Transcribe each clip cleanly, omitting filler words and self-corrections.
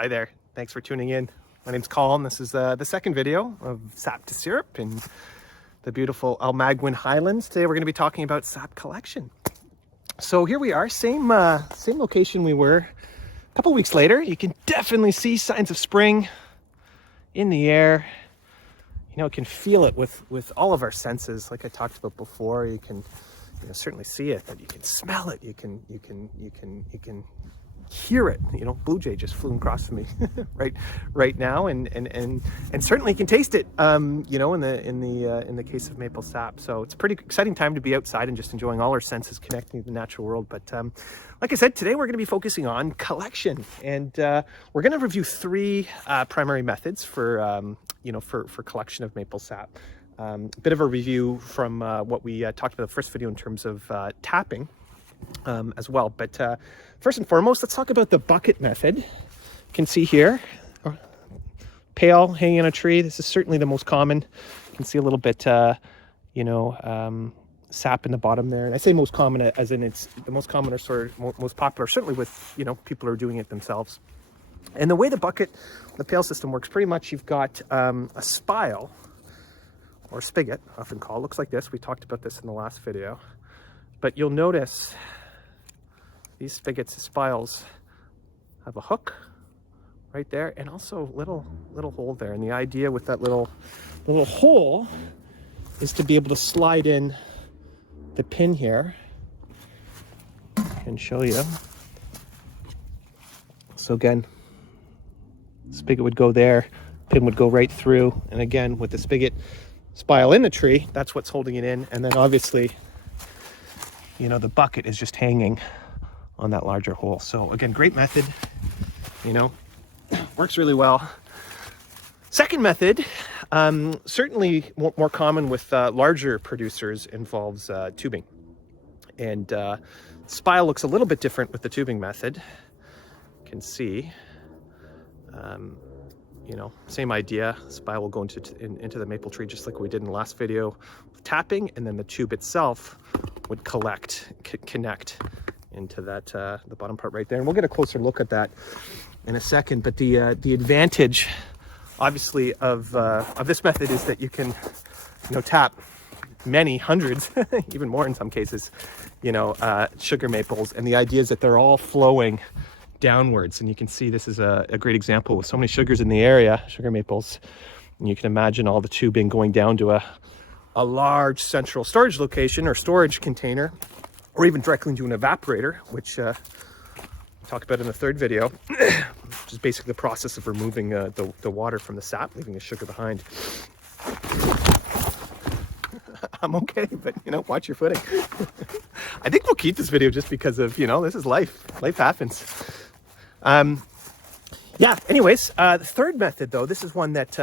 Hi there, thanks for tuning in. My name's Colin. This is the second video of Sap to Syrup in the beautiful Almaguin Highlands. Today we're going to be talking about Sap Collection. So here we are, same location we were a couple weeks later. You can definitely see signs of spring in the air. You can feel it with all of our senses, like I talked about before. You can certainly see it, but you can smell it. You can hear it. Blue jay just flew across to me right now, and certainly you can taste it. In the case of maple sap. So it's a pretty exciting time to be outside and just enjoying all our senses, connecting to the natural world. But like I said, today we're going to be focusing on collection, and we're going to review three primary methods for collection of maple sap. A bit of a review from what we talked about in the first video in terms of tapping as well. But first and foremost, let's talk about the bucket method. You can see here, pail hanging on a tree. This is certainly the most common. You can see a little bit, sap in the bottom there. And I say most common as in it's the most common or sort of most popular, certainly with, people who are doing it themselves. And the way the pail system works, pretty much you've got a spile, or spigot, often called, looks like this. We talked about this in the last video. But you'll notice these spigots, the spiles, have a hook right there, and also little hole there. And the idea with that little hole is to be able to slide in the pin here. I can show you. So again, spigot would go there, pin would go right through, and again with the spigot spile in the tree, that's what's holding it in. And then obviously, the bucket is just hanging on that larger hole. So again, great method, works really well. Second method, certainly more common with larger producers, involves tubing. And spile looks a little bit different with the tubing method. You can see, same idea. Spile will go into the maple tree just like we did in the last video with tapping, and then the tube itself would connect into that the bottom part right there. And we'll get a closer look at that in a second. But the advantage, obviously, of this method is that you can, tap many hundreds, even more in some cases, sugar maples. And the idea is that they're all flowing downwards. And you can see this is a great example with so many sugars in the area, sugar maples. And you can imagine all the tubing going down to a large central storage location or storage container, or even directly into an evaporator, which we'll talk about in the third video, which is basically the process of removing the water from the sap, leaving the sugar behind. I'm okay, but watch your footing. I think we'll keep this video just because of, this is life. Life happens. Anyways, the third method, though, this is one that,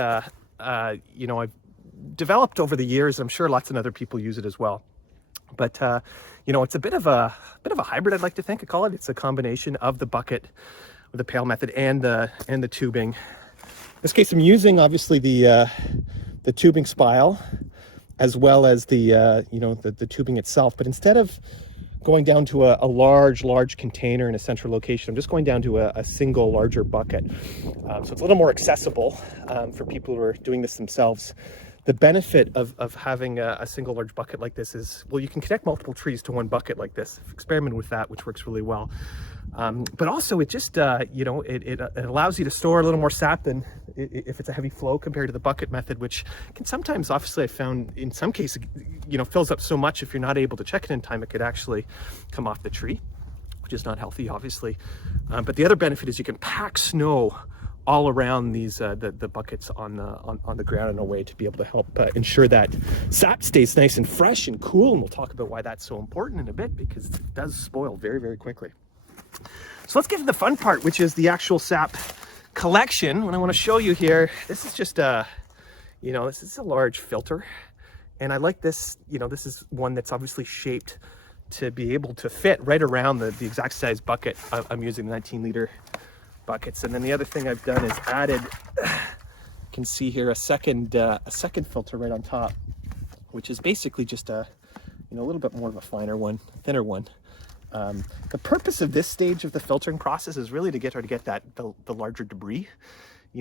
I've developed over the years. I'm sure lots of other people use it as well. But, it's a bit of a hybrid, I'd like to think I call it. It's a combination of the bucket with the pail method and the tubing. In this case, I'm using, obviously, the tubing spile, as well as the tubing itself. But instead of going down to a large container in a central location, I'm just going down to a single larger bucket. So it's a little more accessible for people who are doing this themselves. The benefit of having a single large bucket like this is, well, you can connect multiple trees to one bucket like this. I've experimented with that, which works really well. But also it just, it allows you to store a little more sap than if it's a heavy flow compared to the bucket method, which can sometimes, obviously, I found in some cases, fills up so much if you're not able to check it in time, it could actually come off the tree, which is not healthy, obviously. But the other benefit is you can pack snow all around these the buckets on the ground in a way to be able to help ensure that sap stays nice and fresh and cool. And we'll talk about why that's so important in a bit, because it does spoil very, very quickly. So let's get to the fun part, which is the actual sap collection. What I want to show you here, this is just this is a large filter, and I like this. This is one that's obviously shaped to be able to fit right around the exact size bucket. I'm using the 19-liter buckets. And then the other thing I've done is added, you can see here, a second filter right on top, which is basically just a little bit more of a finer one, thinner one. The purpose of this stage of the filtering process is really to get the larger debris,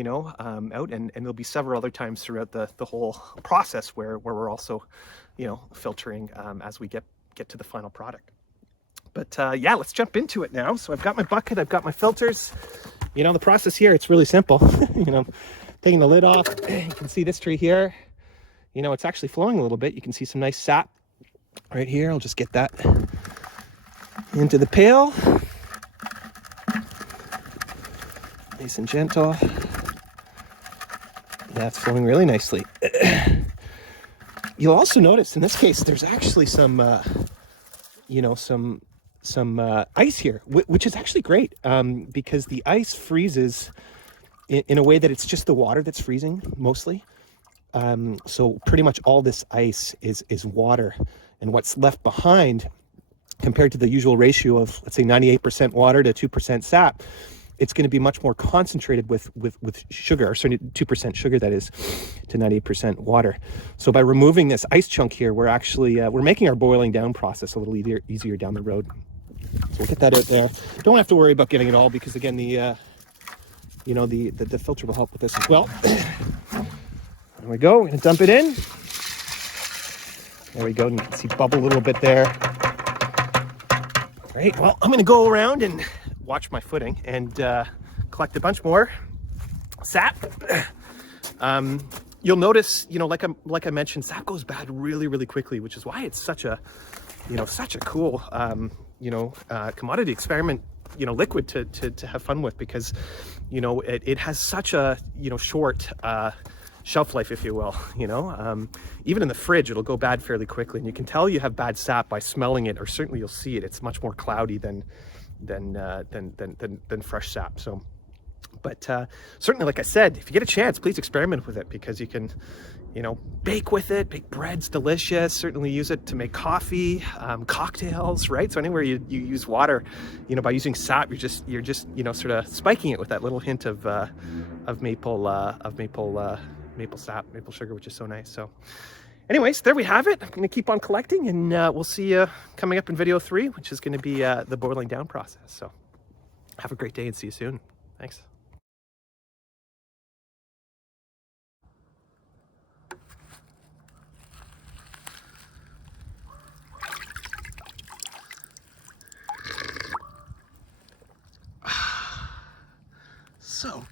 out, and there'll be several other times throughout the whole process where we're also, filtering as we get to the final product. But yeah, let's jump into it now. So I've got my bucket, I've got my filters. The process here, it's really simple. Taking the lid off, you can see this tree here. It's actually flowing a little bit. You can see some nice sap right here. I'll just get that into the pail. Nice and gentle. Yeah, it's flowing really nicely. You'll also notice in this case, there's actually some ice here, which is actually great, because the ice freezes in a way that it's just the water that's freezing mostly. So pretty much all this ice is water, and what's left behind, compared to the usual ratio of, let's say, 98% water to 2% sap, it's going to be much more concentrated with sugar, or sorry, 2% sugar, that is, to 98% water. So by removing this ice chunk here, we're actually we're making our boiling down process a little easier down the road. So we'll get that out there. Don't have to worry about getting it all, because again, the filter will help with this as well. There we go. We're gonna dump it in. There we go. And you can see bubble a little bit there. Great. Well, I'm gonna go around and watch my footing and collect a bunch more sap. You'll notice, like I mentioned, sap goes bad really, really quickly, which is why it's such a cool, commodity experiment, liquid to have fun with, because, it has such a, short shelf life, if you will. Even in the fridge, it'll go bad fairly quickly, and you can tell you have bad sap by smelling it, or certainly you'll see it. It's much more cloudy than fresh sap. So, but certainly, like I said, if you get a chance, please experiment with it, because you can, bake with it. Bake bread's delicious. Certainly use it to make coffee, cocktails, right? So anywhere you use water, by using sap, you're just sort of spiking it with that little hint of maple sap, maple sugar, which is so nice. So anyways, there we have it. I'm going to keep on collecting, and we'll see you coming up in video 3, which is going to be the boiling down process. So have a great day and see you soon. Thanks. So